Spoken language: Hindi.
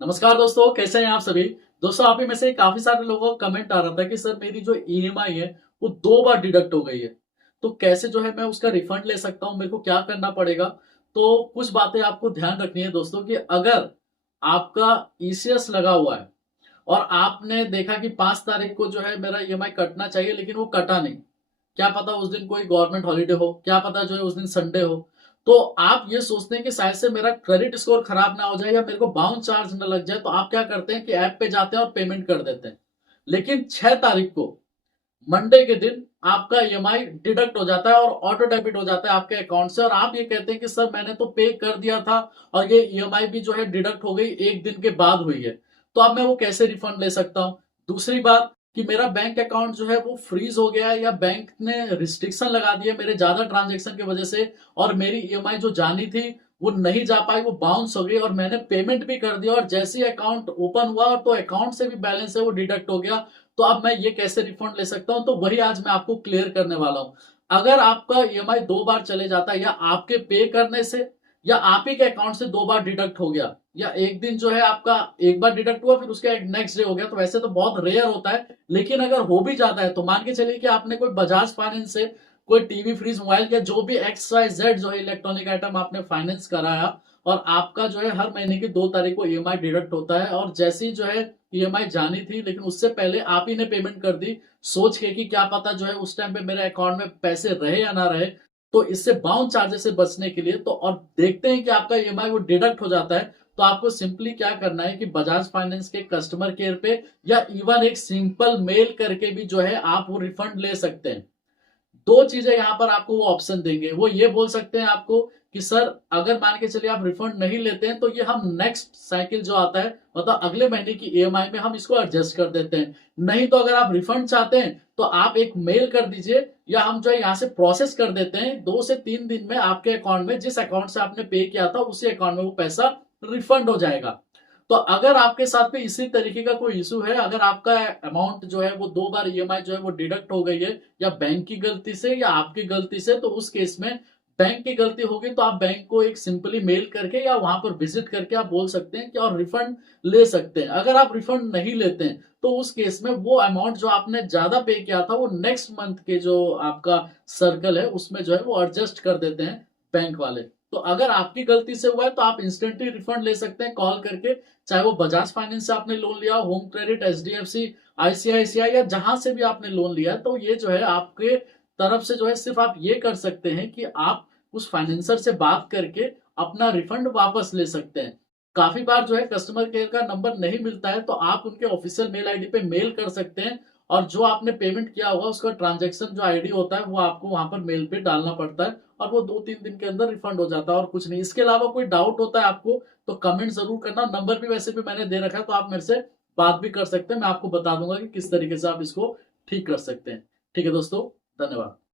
नमस्कार दोस्तों, कैसे हैं आप सभी। दोस्तों, आप ही में से काफी सारे लोगों का कमेंट आ रहा था कि सर मेरी जो ईएमआई है वो 2 बार डिडक्ट हो गई है। तो कैसे जो है मैं उसका रिफंड ले सकता हूँ, मेरे को क्या करना पड़ेगा। तो कुछ बातें आपको ध्यान रखनी है दोस्तों कि अगर आपका ईसीएस लगा हुआ है और आपने देखा कि 5 तारीख को जो है मेरा ईएमआई कटना चाहिए लेकिन वो कटा नहीं, क्या पता उस दिन कोई गवर्नमेंट हॉलीडे हो, क्या पता जो है उस दिन संडे हो, तो आप ये सोचते हैं कि शायद से मेरा क्रेडिट स्कोर खराब ना हो जाए या मेरे को बाउंस चार्ज ना लग जाए, तो आप क्या करते हैं कि ऐप पे जाते हैं और पेमेंट कर देते हैं। लेकिन 6 तारीख को मंडे के दिन आपका ईएमआई डिडक्ट हो जाता है और ऑटो डेबिट हो जाता है आपके अकाउंट से, और आप ये कहते हैं कि सर मैंने तो पे कर दिया था और ये ईएमआई भी जो है डिडक्ट हो गई, एक दिन के बाद हुई है। तो अब मैं वो कैसे रिफंड ले सकता हूँ। दूसरी बात कि मेरा बैंक अकाउंट जो है वो फ्रीज हो गया है या बैंक ने रिस्ट्रिक्शन लगा दिया मेरे ज्यादा ट्रांजेक्शन की वजह से, और मेरी ईएमआई जो जानी थी वो नहीं जा पाई, वो बाउंस हो गई और मैंने पेमेंट भी कर दिया और जैसे ही अकाउंट ओपन हुआ तो अकाउंट से भी बैलेंस है वो डिडक्ट हो गया। तो अब मैं ये कैसे रिफंड ले सकता हूं, तो वही आज मैं आपको क्लियर करने वाला हूं। अगर आपका ईएमआई 2 बार चले जाता है या आपके पे करने से या आप ही के अकाउंट से 2 बार डिडक्ट हो गया, या एक दिन जो है आपका एक बार डिडक्ट हुआ फिर उसके नेक्स्ट डे हो गया, तो वैसे तो बहुत रेयर होता है। लेकिन अगर हो भी जाता है तो मान के चलिए कि आपने कोई बजाज फाइनेंस से कोई टीवी, फ्रिज, मोबाइल या जो भी एक्स वाई जेड जो है इलेक्ट्रॉनिक आइटम आपने फाइनेंस कराया, और आपका जो है हर महीने की 2 तारीख को ईएमआई डिडक्ट होता है, और जैसे ही जो है ईएमआई जानी थी लेकिन उससे पहले आप ही ने पेमेंट कर दी सोच के कि क्या पता जो है उस टाइम पे मेरे अकाउंट में पैसे रहे या ना रहे, तो इससे बाउंस चार्जेस से बचने के लिए तो और देखते हैं कि आपका ईएमआई वो डिडक्ट हो जाता है, तो आपको सिंपली क्या करना है कि बजाज फाइनेंस के कस्टमर केयर पे या इवन एक सिंपल मेल करके भी जो है आप वो रिफंड ले सकते हैं। दो चीजें यहां पर आपको वो ऑप्शन देंगे, वो ये बोल सकते हैं आपको कि सर अगर मान के चलिए आप रिफंड नहीं लेते हैं तो ये हम नेक्स्ट साइकिल जो आता है मतलब अगले महीने की ईएमआई में हम इसको एडजस्ट कर देते हैं। नहीं तो अगर आप रिफंड चाहते हैं तो आप एक मेल कर दीजिए या हम जो है यहाँ से प्रोसेस कर देते हैं, 2 से 3 दिन में आपके अकाउंट में जिस अकाउंट से आपने पे किया था उसी अकाउंट में वो पैसा रिफंड हो जाएगा। तो अगर आपके साथ में इसी तरीके का कोई इशू है, अगर आपका अमाउंट जो है वो 2 बार ईएमआई जो है वो डिडक्ट हो गई है या बैंक की गलती से या आपकी गलती से, तो उस केस में बैंक की गलती होगी तो आप बैंक को एक सिंपली मेल करके या वहां पर विजिट करके आप बोल सकते हैं कि और रिफंड ले सकते हैं। अगर आप रिफंड नहीं लेते हैं तो उस केस में वो अमाउंट जो आपने ज्यादा पे किया था वो नेक्स्ट मंथ के जो आपका सर्कल है उसमें जो है वो एडजस्ट कर देते हैं बैंक वाले। तो अगर आपकी गलती से हुआ है तो आप इंस्टेंटली रिफंड ले सकते हैं कॉल करके, चाहे वो बजाज फाइनेंस से आपने लोन लिया, होम क्रेडिट, एचडीएफसी, आईसीआईसीआई या जहां से भी आपने लोन लिया, तो ये जो है आपके तरफ से जो है सिर्फ आप ये कर सकते हैं कि आप उस फाइनेंसर से बात करके अपना रिफंड वापस ले सकते हैं। काफी बार जो है कस्टमर केयर का नंबर नहीं मिलता है तो आप उनके ऑफिशियल मेल आईडी पे मेल कर सकते हैं, और जो आपने पेमेंट किया होगा उसका ट्रांजैक्शन जो आईडी होता है वो आपको वहां पर मेल पे डालना पड़ता है, और वो 2-3 दिन के अंदर रिफंड हो जाता है और कुछ नहीं। इसके अलावा कोई डाउट होता है आपको तो कमेंट जरूर करना। नंबर भी वैसे भी मैंने दे रखा है तो आप मेरे से बात भी कर सकते हैं, मैं आपको बता दूंगा कि किस तरीके से आप इसको ठीक कर सकते हैं। ठीक है दोस्तों, धन्यवाद।